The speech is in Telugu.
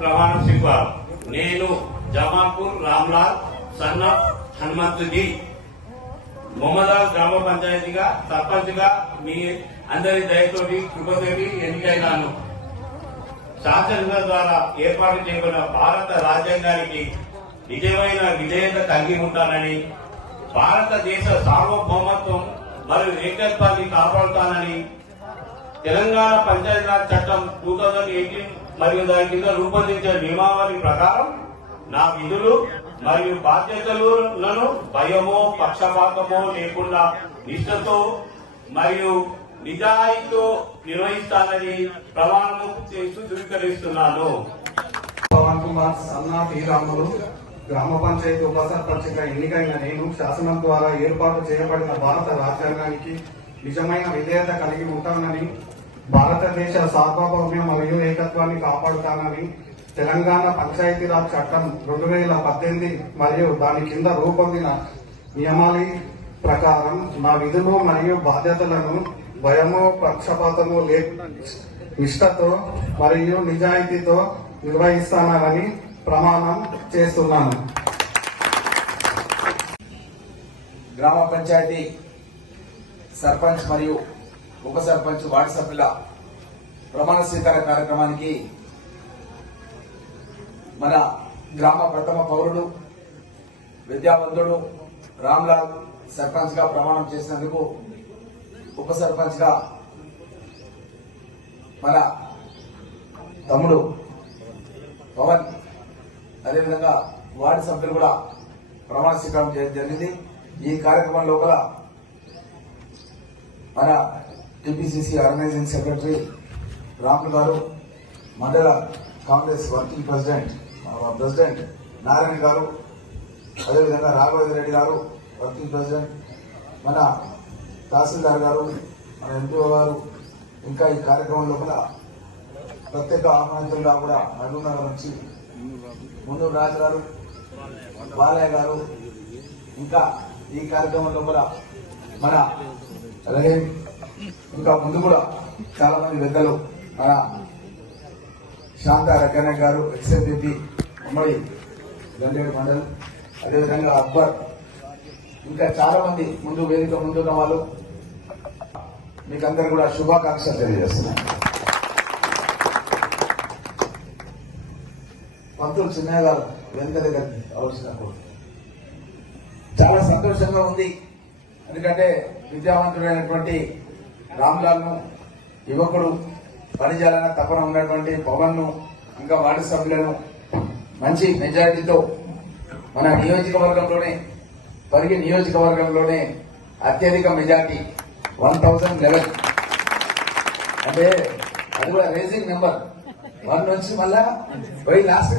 ప్రమాణ స్వీకారం. నేను జమాపూర్ రామ్లాల్ సన్ ఆఫ్ హనుమంతుడి మొహమ్మదాల్ గ్రామ పంచాయతీగా సర్పంచ్గా మీ అందరి దయతోటి కృపతోటి ఎన్నికైనాను. శాసనం ద్వారా ఏర్పాటు చేయబడిన భారత రాజ్యాంగానికి నిజమైన విధేయత కలిగి ఉంటానని, భారతదేశ సార్వభౌమత్వం మరియు ఏకత్వాన్ని కాపాడుతానని, తెలంగాణ పంచాయతీరాజ్ చట్టం 2018 మరియు దాని కింద రూపొందించిన నియమావళి ప్రకారం నా విధులు మరియు బాధ్యతలను భయమో పక్షపాతమో లేకుండా నిష్ఠతో మరియు నిజాయితీతో నిర్వహిస్తానని ప్రమాణం చేస్తూ ధృవీకరిస్తున్నాను. పవన్ కుమార్ సన్నా శ్రీరాములు గ్రామ పంచాయతీ ఉప సర్పంచ్గా ఎన్నికైన నేను శాసనం ద్వారా ఏర్పాటు చేయబడిన భారత రాజ్యాంగానికి నిజమైన విధేయత కలిగి ఉంటానని, భారతదేశ సార్వభౌమ్యం మరియు ఏకత్వాన్ని కాపాడుతానని, తెలంగాణ పంచాయతీరాజ్ చట్టం 2018 మరియు దాని కింద రూపొందిన నియమావళి ప్రకారం నా విధులు మరియు బాధ్యతలను భయమో పక్షపాతమో లేకుండా నిష్ఠతో మరియు నిజాయితీతో నిర్వహిస్తానని ప్రమాణం చేస్తున్నాను. గ్రామ పంచాయతీ సర్పంచ్ మరియు ఉప సర్పంచ్ వార్డు సభ్యుల ప్రమాణ స్వీకార కార్యక్రమానికి మన గ్రామ ప్రథమ పౌరుడు విద్యావంతుడు రామ్లాల్ సర్పంచ్ గా ప్రమాణం చేసినందుకు ఉప సర్పంచ్ గా మన తమ్ముడు పవన్, అదేవిధంగా వార్డు సభ్యులు కూడా ప్రమాణ స్వీకారం చేయడం జరిగింది. ఈ కార్యక్రమం లోపల మన టిపిసిసి ఆర్గనైజింగ్ సెక్రటరీ రాములు గారు, మండల కాంగ్రెస్ వర్కింగ్ ప్రెసిడెంట్ నారాయణ గారు, అదేవిధంగా రాఘవేంద్ర రెడ్డి గారు వర్కింగ్ ప్రెసిడెంట్, మన తహసీల్దార్ గారు, మన ఎంపీఓ గారు, ఇంకా ఈ కార్యక్రమం లోపల ప్రత్యేక ఆహ్వానితులుగా కూడా మహబూబ్నగర్ నుంచి ముందు రాజు గారు, బాలయ్య గారు, ఇంకా ఈ కార్యక్రమం లోపల మన రహీం, ఇంకా ముందు కూడా చాలా మంది పెద్దలు, మన శాంతా రకన్న గారు ఎక్స్ఎంపీ ఉమ్మడి గండేడు మండల్, అదేవిధంగా అక్బర్, ఇంకా చాలా మంది ముందు వేదిక ముందున్న వాళ్ళు, మీకందరూ కూడా శుభాకాంక్షలు తెలియజేస్తున్నాను. పంతులు చిన్నయ్య గారు వెనుక దగ్గర అవసరం చాలా సంతోషంగా ఉంది. ఎందుకంటే విద్యావంతుడైనటువంటి రామ్లాల్ ను, యువకుడు, పనిచేయాలన్న తపన ఉన్నటువంటి పవన్ ను, ఇంకా వార్డు సభ్యులను మంచి మెజారిటీతో మన నియోజకవర్గంలోనే పరిగి నియోజకవర్గంలోనే అత్యధిక మెజార్టీ 1011 అంటే అది కూడా రేసింగ్ నెంబర్ 1 నుంచి మళ్ళా లాస్ట్